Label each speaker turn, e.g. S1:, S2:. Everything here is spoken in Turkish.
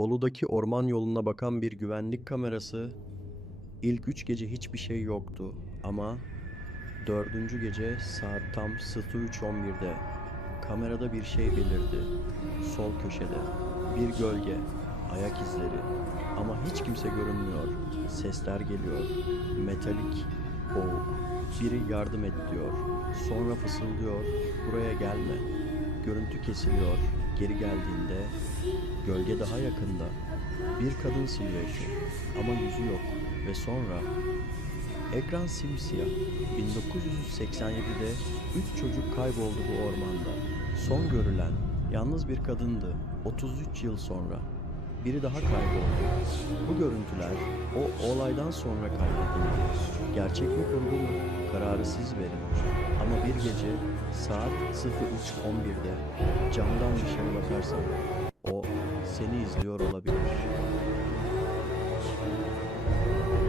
S1: Bolu'daki orman yoluna bakan bir güvenlik kamerası. İlk üç gece hiçbir şey yoktu ama dördüncü gece saat tam 03.11'de kamerada bir şey belirdi. Sol köşede bir gölge, ayak izleri ama hiç kimse görünmüyor. Sesler geliyor. Metalik, boğuk. Biri yardım et diyor. Sonra fısıldıyor. Buraya gelme. Görüntü kesiliyor. Geri geldiğinde gölge daha yakında. Bir kadın silüeti ama yüzü yok ve sonra ekran simsiyah. 1987'de 3 çocuk kayboldu bu ormanda. Son görülen yalnız bir kadındı. 33 yıl sonra. Biri daha kayboldu. Bu görüntüler o olaydan sonra kaydedildi. Gerçek mi kurgu mu? Kararı siz verin. Ama bir gece saat 03.11'de camdan dışarı bakarsan o seni izliyor olabilir.